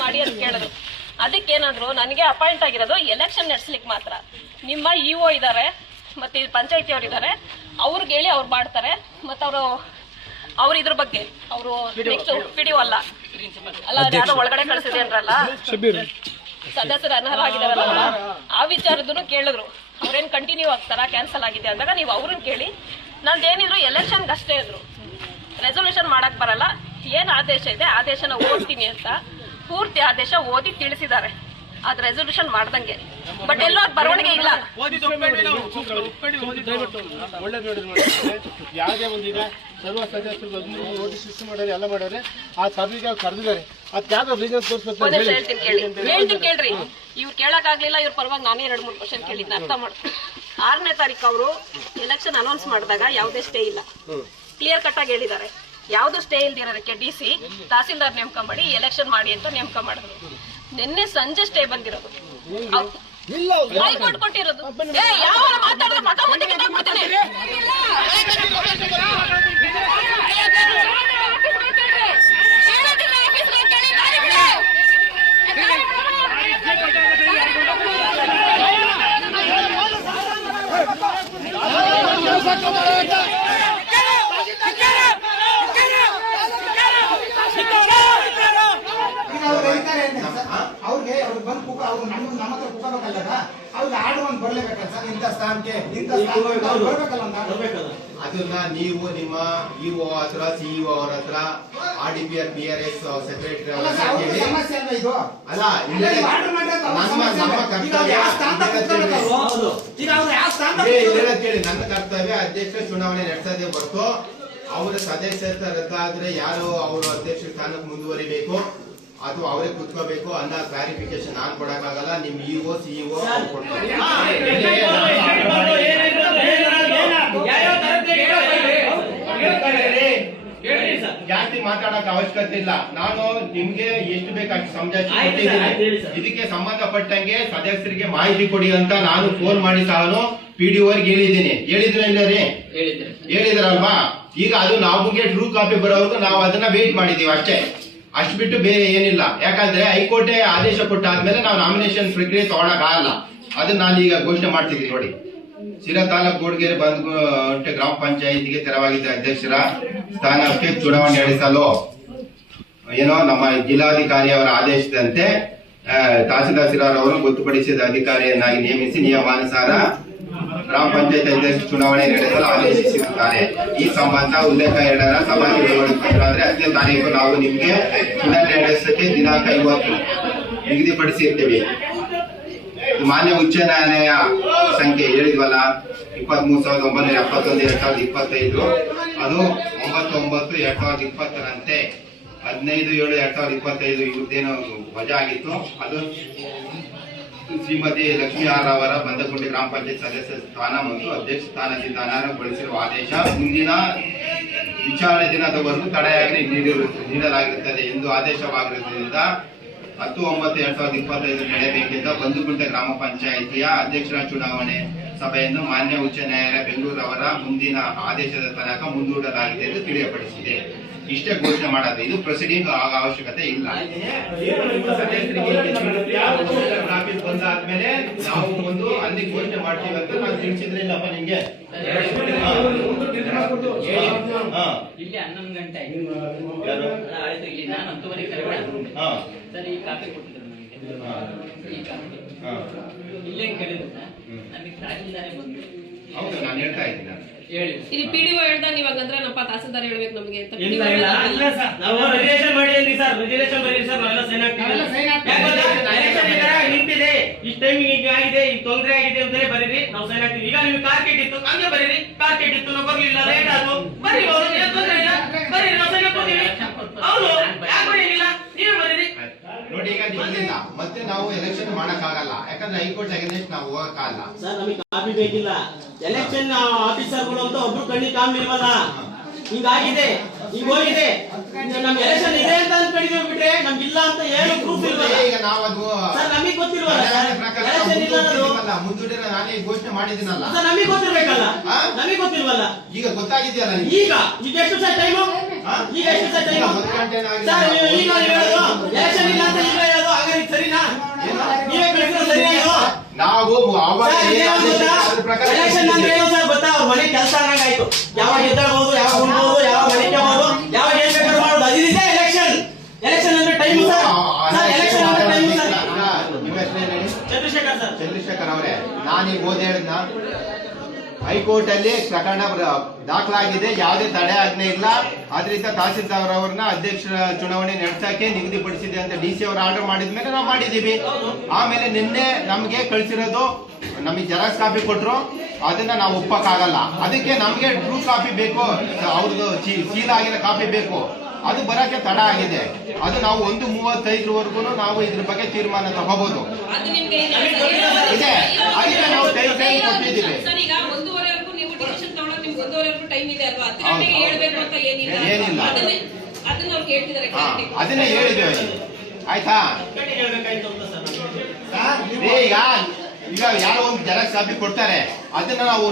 ಮಾಡಿ ಅಂತ ಕೇಳಿದ್ರು ಅದಕ್ಕೇನಾದ್ರು ನನಗೆ ಅಪಾಯಿಂಟ್ ಆಗಿರೋದು ಎಲೆಕ್ಷನ್ ನಡೆಸ್ಲಿಕ್ಕೆ ಮಾತ್ರ. ನಿಮ್ಮ ಇಒ ಒ ಇದ್ದಾರೆ ಮತ್ತೆ ಪಂಚಾಯತಿ ಅವ್ರು ಇದ್ದಾರೆ ಅವ್ರಿಗೆ ಹೇಳಿ ಅವ್ರು ಮಾಡ್ತಾರೆ ಮತ್ತೆ ಅವರು ಅವ್ರು ಇದ್ರ ಬಗ್ಗೆ. ಅವರು ನೆಕ್ಸ್ಟ್ ಪಿಡಿಒ ಅಲ್ಲ. ಅಲ್ಲ ಯಾರೋ ಒಳಗಡೆ ಕಳ್ಸಿದೆ ಅಂದ್ರಲ್ಲ? ಸದಸ್ಯರು ಅನರ್ಹರಾಗಿದ್ದಾರಲ್ಲ ಆ ವಿಚಾರದನ್ನು ಕೇಳಿದ್ರು. ಅವ್ರೇನ್ ಕಂಟಿನ್ಯೂ ಆಗ್ತಾರ ಕ್ಯಾನ್ಸಲ್ ಆಗಿದೆ ಅಂದಾಗ ನೀವು ಅವ್ರನ್ನ ಕೇಳಿ. ನಂದೇನಿದ್ರು ಎಲೆಕ್ಷನ್ಗೆ ಅಷ್ಟೇ ಇದ್ರು. ರೆಸೊಲ್ಯೂಷನ್ ಮಾಡಕ್ ಬರಲ್ಲ. ಏನ್ ಆದೇಶ ಇದೆ ಆದೇಶನ ಓದ್ತೀನಿ ಅಂತ ಪೂರ್ತಿ ಆದೇಶ ಓದಿ ತಿಳಿಸಿದ್ದಾರೆ. ಅದ್ ರೆಸೊಲ್ಯೂಷನ್ ಮಾಡ್ದಂಗೆ. ಬಟ್ ಎಲ್ಲೋ ಅದು ಬರವಣಿಗೆ ಇಲ್ಲ. ನೋಡಿ ಯಾವುದೇ ಸರ್ವ ಸದಸ್ಯರು ಹದಿಮೂರು ನೋಟಿಸ್ ಇಶ್ಯೂ ಮಾಡೋರು ಎಲ್ಲ ಮಾಡೋರೆ ಆ ಸರ್ವಿಗೆ ಅವ್ರು ಕರೆದಿದ್ದಾರೆ. ಅದಕ್ಕೆ ಯಾವ್ದೋ ರೀಸನ್ ತೋರಿಸ್ಬೇಕು ಒಂದ್ ನಿಮಿಷ ಹೇಳ್ತೀನಿ ಕೇಳಿ. ಹೇಳ್ತೀನಿ ಕೇಳ್ರಿ. ಇವ್ರು ಕೇಳಕ್ಕಾಗ್ಲಿಲ್ಲ ಇವ್ರ ಪರವಾಗಿ ನಾನೇ ಎರಡ್ ಮೂರು ಕ್ವಶನ್ ಕೇಳಿದ್ನ. ಅರ್ಥ ಮಾಡ. ಆರನೇ ತಾರೀಕು ಅವರು ಎಲೆಕ್ಷನ್ ಅನೌನ್ಸ್ ಮಾಡಿದಾಗ ಯಾವುದೇ ಸ್ಟೇ ಇಲ್ಲ. ಕ್ಲಿಯರ್ ಕಟ್ ಆಗಿ ಹೇಳಿದ್ದಾರೆ. ಯಾವುದು ಸ್ಟೇ ಇಲ್ದಿರೋದಕ್ಕೆ ಡಿ ಸಿ ತಹಸೀಲ್ದಾರ್ ನೇಮಕ ಮಾಡಿ ಎಲೆಕ್ಷನ್ ಮಾಡಿ ಅಂತ ನೇಮಕ ಮಾಡಿದ್ರು. ನಿನ್ನೆ ಸಂಜೆ ಸ್ಟೇ ಬಂದಿರೋದು ಹೈಕೋರ್ಟ್ ಕೊಟ್ಟಿರೋದು ಏ ಯಾವ ಮಾತಾಡಿದ್ರೆ ಮಠ ಮುಂದೆ ಕಿತ್ತಾಕ್ಬಿಡ್ತೀನಿ. ಈಗ ಅವ್ರು ಹೇಳ್ತಾರೆ ಅಂದ್ರೆ ಸರ್, ಅವ್ರಿಗೆ ಅವ್ರು ಬಂದು ಕುಕ ಅವ್ರು ನಮ್ಮ ನಮ್ಮ ಹತ್ರ ಕುಕಬೇಕಲ್ಲ ಅವ್ರಿಗೆ ಆಡು ಒಂದು ಬರ್ಲೇಬೇಕಲ್ಲ ಸರ್ ಇಂಥ ಸ್ಥಾನಕ್ಕೆ? ಇಂಥ ಸ್ಥಾನಕ್ಕೆ ಅವ್ರು ಬರ್ಬೇಕಲ್ಲ ಅದನ್ನ ನೀವು ನಿಮ್ಮ ಇಒ ಹತ್ರ ಸಿಇಒ ಅವ್ರ ಹತ್ರ R D P R B R S secretary ಅಲ್ಲ ಸಮಸ್ಯೆ ಅಲ್ವಾ ಇದು? ಅಲ್ಲ ಇಲ್ಲ, ಆರ್ಡರ್ ಮಾಡಿದ್ರೆ ನಮ್ಮ ಸಮಸ್ಯೆ ನಮ್ಮ ಅಲ್ವಾ? ಈಗ ಅವ್ರು ಕರ್ತವ್ಯ ಯಾವ ಸ್ಥಾನದಾಗ ಕುತ್ಕೊಬೇಕು ಈಗ ಅವ್ರು ಯಾವ ಸ್ಥಾನದಾಗ ಇಲ್ಲೇ ಕೇಳಿ ನನ್ನ ಕರ್ತವ್ಯ ಅಧ್ಯಕ್ಷ ಚುನಾವಣೆ ನಡೆಸೋದೇ ಹೊರತು ಅವರ ಸದಸ್ಯತ್ವ ರದ್ದಾದ್ರೆ ಯಾರು ಅವರು ಅಧ್ಯಕ್ಷ ಸ್ಥಾನಕ್ಕೆ ಮುಂದುವರಿಬೇಕು? ಅಥವಾ ಅವರೇ ಕುತ್ಕೋಬೇಕು ಅನ್ನ ಕ್ಲಾರಿಫಿಕೇಶನ್ ನಾನ್ ಕೊಡಕ್ಕಾಗಲ್ಲ ನಿಮ್ ಇಒ ಸಿಇಒ ಜಾಸ್ತಿ ಮಾತಾಡಕ್ ಅವಶ್ಯಕತೆ ಇಲ್ಲ. ನಾನು ನಿಮ್ಗೆ ಎಷ್ಟು ಬೇಕು ಸಂಜಾಯಿಸಿ ಇದಕ್ಕೆ ಸಂಬಂಧಪಟ್ಟಂಗೆ ಸದಸ್ಯರಿಗೆ ಮಾಹಿತಿ ಕೊಡಿ ಅಂತ ನಾನು ಫೋನ್ ಮಾಡಿ ತಾನು ಪಿ ಡಿ ಹೇಳಿದ್ದೀನಿ. ಹೇಳಿದ್ರ ಇಲ್ಲ ರೀ ಹೇಳಿದ್ರಲ್ವಾ? ಈಗ ಅದು ನಮಗೆ ಟ್ರೂ ಕಾಪಿ ಬರೋವರೆಗೂ ನಾವು ಅದನ್ನ ವೇಟ್ ಮಾಡಿದೀವಿ ಅಷ್ಟೇ. ಅಷ್ಟು ಬಿಟ್ಟು ಬೇರೆ ಏನಿಲ್ಲ. ಯಾಕಂದ್ರೆ ಹೈಕೋರ್ಟೆ ಆದೇಶ ಕೊಟ್ಟಾದ್ಮೇಲೆ ನಾವು ನಾಮಿನೇಷನ್ ಪ್ರಕ್ರಿಯೆ ತಗೊಳಕ್ ಆಗಲ್ಲ ಅದನ್ನ ನಾನು ಈಗ ಘೋಷಣೆ ಮಾಡ್ತಿದ್ದೀನಿ ನೋಡಿ. ಶಿರಾ ತಾಲೂಕ್ ಗೋಡ್ಗೆರೆ ಬಂದ್ ಗ್ರಾಮ ಪಂಚಾಯತಿಗೆ ತೆರವಾಗಿದ್ದ ಅಧ್ಯಕ್ಷರ ಸ್ಥಾನಕ್ಕೆ ಚುನಾವಣೆ ನಡೆಸಲು. ಏನೋ ನಮ್ಮ ಜಿಲ್ಲಾಧಿಕಾರಿ ಅವರ ಆದೇಶದಂತೆ ತಹಸೀಲ್ದಾರ್ ಸಿರಾರ್ ಅವರು ಗೊತ್ತುಪಡಿಸಿದ ಅಧಿಕಾರಿಯನ್ನಾಗಿ ನೇಮಿಸಿ ನಿಯಮಾನುಸಾರ ಗ್ರಾಮ ಪಂಚಾಯತ್ ಅಧ್ಯಕ್ಷ ಚುನಾವಣೆ ನಡೆಸಲು ಆದೇಶಿಸಿರುತ್ತಾರೆ. ಈ ಸಂಬಂಧ ಉಲ್ಲೇಖ ಎರಡರ ಸಭಾ ಅಂದ್ರೆ ಹತ್ತನೇ ತಾರೀಕು ನಾವು ನಿಮಗೆ ಚುನಾವಣೆ ನಡೆಸಕ್ಕೆ ದಿನಾಂಕ ಇವತ್ತು ನಿಗದಿಪಡಿಸಿರ್ತೀವಿ. ಮಾನ್ಯ ಉಚ್ಚ ನ್ಯಾಯಾಲಯ ಸಂಖ್ಯೆ ಹೇಳಿದ್ವಲ್ಲ ಇಪ್ಪತ್ತ್ ಮೂರು ಸಾವಿರದ ಒಂಬೈನೂರ ಎಪ್ಪತ್ತೊಂದು, ಎರಡ್ ಸಾವಿರದ ಇಪ್ಪತ್ತೈದು. ಅದು ಒಂಬತ್ತೊಂಬತ್ತು ಒಂಬತ್ತು ಎರಡ್ ಸಾವಿರದ ಇಪ್ಪತ್ತರಂತೆ. ಹದಿನೈದು ಏಳು, ಎರಡ್ ಸಾವಿರದ ಇಪ್ಪತ್ತೈದು, ಇವ್ರದ್ದೇನೋ ವಜಾ ಆಗಿತ್ತು. ಅದು ಶ್ರೀಮತಿ ಲಕ್ಷ್ಮೀ ಆರ್ ಅವರ ಬಂದಗುಂಡಿ ಗ್ರಾಮ ಪಂಚಾಯತ್ ಸದಸ್ಯ ಸ್ಥಾನ ಮತ್ತು ಅಧ್ಯಕ್ಷ ಸ್ಥಾನದಿಂದ ಅನರ್ಹಗೊಳಿಸಿರುವ ಆದೇಶ ಮುಂದಿನ ವಿಚಾರಣೆ ದಿನದವರೆಗೂ ತಡೆಯಾಗಿ ನೀಡಲಾಗಿರುತ್ತದೆ ಎಂದು ಆದೇಶವಾಗಿರುವುದರಿಂದ ಹತ್ತು ಒಂಬತ್ತು ಎರಡ್ ಸಾವಿರದ ಇಪ್ಪತ್ತೈದು ನಡೆಯಬೇಕಿದ್ದ ಬಂದುಗುಂಟೆ ಗ್ರಾಮ ಪಂಚಾಯಿತಿಯ ಅಧ್ಯಕ್ಷರ ಚುನಾವಣೆ ಸಭೆಯನ್ನು ಮಾನ್ಯ ಉಚ್ಚ ನ್ಯಾಯಾಲಯ ಬೆಂಗಳೂರು ಅವರ ಮುಂದಿನ ಆದೇಶದ ತನಕ ಮುಂದೂಡಲಾಗಿದೆ ಎಂದು ತಿಳಿಯಪಡಿಸಿದೆ. ಇಷ್ಟೇ ಘೋಷಣೆ ಮಾಡೋದು. ಇದು ಪ್ರೊಸೀಡಿಂಗ್ ಆಗ ಅವಶ್ಯಕತೆ ಇಲ್ಲ. ಆಫೀಸ್ ಬಂದಾದ್ಮೇಲೆ ನಾವು ಒಂದು ಅಲ್ಲಿ ಘೋಷಣೆ ಮಾಡ್ತೀವಿ ಅಂತ ನಾನು ತಿಳಿಸಿದ್ರಿಲ್ಲಪ್ಪ ನಿಮ್ಗೆ? ಹಾ. ಇಲ್ಲಿ ಹನ್ನೊಂದು ಗಂಟೆ ಆಯ್ತು. ಯಾರು? ಅಲ್ಲ, ಇಲ್ಲಿ ನಾನು ಹತ್ತುವರೆ ಕರೆಕ್ಟ್ ಹಾ. ಸರ್ ಈ ಕಾಪಿ ಕೊಟ್ಟಿದ್ರು ನನಗೆ ಹಾ. ಈ ಕಾಪಿ. ಹಾ. ಇಲ್ಲೇ ಕೇಳಿದ್ರು. ನಮಗೆ ಹೌದು ನಾನು ಹೇಳ್ತಾ ಇದ್ದೀನಿ. ನಾನು. ಹೇಳಿ. ಇಲ್ಲಿ ಪಿಡಿಒ ಹೇಳ್ದಾಗ ಇವಾಗ ಅಂದ್ರೆ ನಮ್ಮ ತಹಸೀಲ್ದಾರ್ ಹೇಳ್ಬೇಕು ನಮ್ಗೆ ಅಂತ ಇಲ್ಲ ಇಲ್ಲ ಸರ್ ನಾವು ಮಾಡಿದ್ವಿ ಸರ್ ರೆಗ್ಯುಲೇಷನ್ ಬರೀರಿ ಸರ್ ನಾವೆಲ್ಲ ಸೈನ್ ಹಾಕ್ತೀವಿ. ನಿಂತಿದೆ. ಈ ಟೈಮಿಂಗ್ ಈಗ ಆಗಿದೆ ಈಗ ತೊಂದರೆ ಆಗಿದೆ ಅಂತಲೇ ಬರೀರಿ ನಾವು ಸೈನ್ ಹಾಕ್ತೀವಿ. ಈಗ ನಿಮ್ಗೆ ಕಾರ್ ಕೆಟ್ಟಿತ್ತು ಹಂಗೆ ಬರೀರಿ. ಕಾರ್ ಕೆಟ್ಟಿತ್ತು ನಾವು ಬರ್ಲಿಲ್ಲ ಲೇಟ್ ಆದ್ರು ಬರೀ ಅವ್ರು ಏನ್ ತೊಂದ್ರೆ ಇಲ್ಲ? ಬರೀರಿ ನಾವು ಸೈನ್ ಹಾಕ್ತೀವಿ ಹೌದು ಯಾಕೆ ಬರೀಲಿಲ್ಲ ನೀವೇ ಬರೀರಿ ನೋಡಿ ಈಗ ಮತ್ತೆ ನಾವು ಎಲೆಕ್ಷನ್ ಮಾಡಕ್ಕಾಗಲ್ಲ. ಯಾಕಂದ್ರೆ ಹೈಕೋರ್ಟ್ ಅಗೇನೆಸ್ಟ್ ನಾವು ಹೋಗಕ್ಕಾಗಲ್ಲ. ಸರ್ ನಮಗೆ ಕಾಪಿ ಬೇಕಿಲ್ಲ. ಎಲೆಕ್ಷನ್ ಆಫೀಸರ್ ಅಂತ ಒಬ್ರು ಕಣ್ಣಿಗೆ ಕಾಮಿಲ್ವಲ್ಲ ಹಿಂಗಾಗಿದೆ. ಈಗ ಹೋಗಿದೆ. ನಮ್ ಎಲೆಕ್ಷನ್ ಇದೆ ಅಂತ ಅನ್ಕೊಂಡಿದ್ವಿ ಬಿಟ್ರೆ ಇಲ್ಲ ಅಂತ ಏನು ಪ್ರೂಫ್ ಇಲ್ವಲ್ಲ? ಈಗ ನಾವು ಅದು ಸರ್ ನಮಗೆ ಗೊತ್ತಿಲ್ವಲ್ಲ ಎಲೆಕ್ಷನ್ ಇಲ್ಲ ಅನ್ನೋದು ಮುಂದೂಡಿರೋ ನಾನೇ ಘೋಷಣೆ ಮಾಡಿದ್ದೀನಲ್ಲ. ಸರ್ ನಮಗೆ ಗೊತ್ತಿರ್ಬೇಕಲ್ಲ? ನಮಗೆ ಗೊತ್ತಿಲ್ವಲ್ಲ? ಈಗ ಗೊತ್ತಾಗಿದೆಯಲ್ಲ ನಿಮ್ಗೆ? ಈಗ ಈಗ ಎಷ್ಟು ಸರ್ ಟೈಮು ಈಗ ಎಷ್ಟು ಸರ್ ಟೈಮು. ಸರ್ ಈಗ ಹೇಳೋದು ಎಲೆಕ್ಷನ್ ಇಲ್ಲ ಅಂತ ಈಗ ಹೇಳೋದು ಹಾಗಾದ್ರೆ ಇದು ಸರಿನಾ ನೀವೇ ಕಳಿಸಿರೋ ಸರಿನಾ ಇದು ನಾವು ಅವಾಗ ಸರ್, ಇದೇನು ಏನಾಗಿದೆ ಗೊತ್ತಾ? ಅದ್ರ ಪ್ರಕಾರ ಎಲೆಕ್ಷನ್ ಅಂದ್ರೆ ಏನು ಸರ್ ಗೊತ್ತಾ? ಅವ್ರ ಮನೆ ಕೆಲಸ ಯಾವಾಗ ಎದ್ದಾಗಬಹುದು ಯಾವಾಗ ಉಣ್ಬೋದು ಯಾವಾಗ ಮಲಿಕಬಹುದು ಯಾವಾಗ ಏನ್ ಬೇಕಾದ್ರೂ ಮಾಡೋದು ಅದಿದೆ ಎಲೆಕ್ಷನ್ ಎಲೆಕ್ಷನ್ ಅಂದ್ರೆ ಟೈಮ್ ಸರ್. ಸರ್ ಎಲೆಕ್ಷನ್ ಅಂದ್ರೆ time sir. Chandrashekar sir. Chandrashekar ಅವರೇ. ನಾನೀಗ ಓದಿ ಹೇಳಿದ್ನ. ಹೈಕೋರ್ಟ್ ಅಲ್ಲಿ ಪ್ರಕರಣ ದಾಖಲಾಗಿದೆ. ಯಾವುದೇ ತಡೆ ಆಜ್ಞೆ ಇಲ್ಲ. ಆದ್ರಿಂದ ತಹಸೀಲ್ದಾರ್ ಅವ್ರನ್ನ ಅಧ್ಯಕ್ಷರ ಚುನಾವಣೆ ನಡೆಸಕ್ಕೆ ನಿಗದಿಪಡಿಸಿದೆ ಅಂತ ಡಿ ಸಿ ಅವರು ಆರ್ಡರ್ ಮಾಡಿದ್ಮೇಲೆ ನಾವು ಮಾಡಿದೀವಿ ಆಮೇಲೆ ನಿನ್ನೆ ನಮಗೆ ಕಳಿಸಿರೋದು ನಮಗೆ ಜೆರಾಕ್ಸ್ ಕಾಪಿ ಕೊಟ್ಟರು ಅದನ್ನ ನಾವು ಒಪ್ಪಕ್ಕಾಗಲ್ಲ. ಅದಕ್ಕೆ ನಮಗೆ ಟ್ರೂ ಕಾಪಿ ಬೇಕು. ಅವ್ರದ್ದು ಸೀಲ್ ಆಗಿರೋ ಕಾಪಿ ಬೇಕು. ಅದು ಬರಕ್ಕೆ ತಡ ಆಗಿದೆ. ಅದು ನಾವು ಒಂದು ಮೂವತ್ತೈದರವರೆಗೂ ನಾವು ಇದ್ರ ಬಗ್ಗೆ ತೀರ್ಮಾನ ತಗೋಬಹುದು ಅದು ನಿಮ್ಗೆ ಇದೆ. ಅದಕ್ಕೆ ನಾವು ಟೈಮ್ ಟೈಮ್ ಕೊಟ್ಟಿದ್ದೀವಿ. ಸರ್ ಈಗ ಒಂದೂವರೆವರೆಗೂ ನೀವು ಡಿಸಿಷನ್ ತಗೊಳ್ಳೋದು ನಿಮ್ಗೆ ಒಂದೂವರೆವರೆಗೂ ಟೈಮ್ ಇದೆ ಅಲ್ವಾ? ಹತ್ತು ಗಂಟೆಗೆ ಹೌದು. ಅಂತ ಏನಿಲ್ಲ. ಅದನ್ನೇ ಹೇಳಿದ್ದೇವೆ ಆಯ್ತಾ? ಕಟ್ಟಿ ಅಂತ ಸರ್. ಸರ್, ಏ, ಈಗ ಈಗ ಯಾರೋ ಒಂದು ಜೆರಾಕ್ಸ್ ಕಾಪಿ ಕೊಡ್ತಾರೆ. ಅದನ್ನ ನಾವು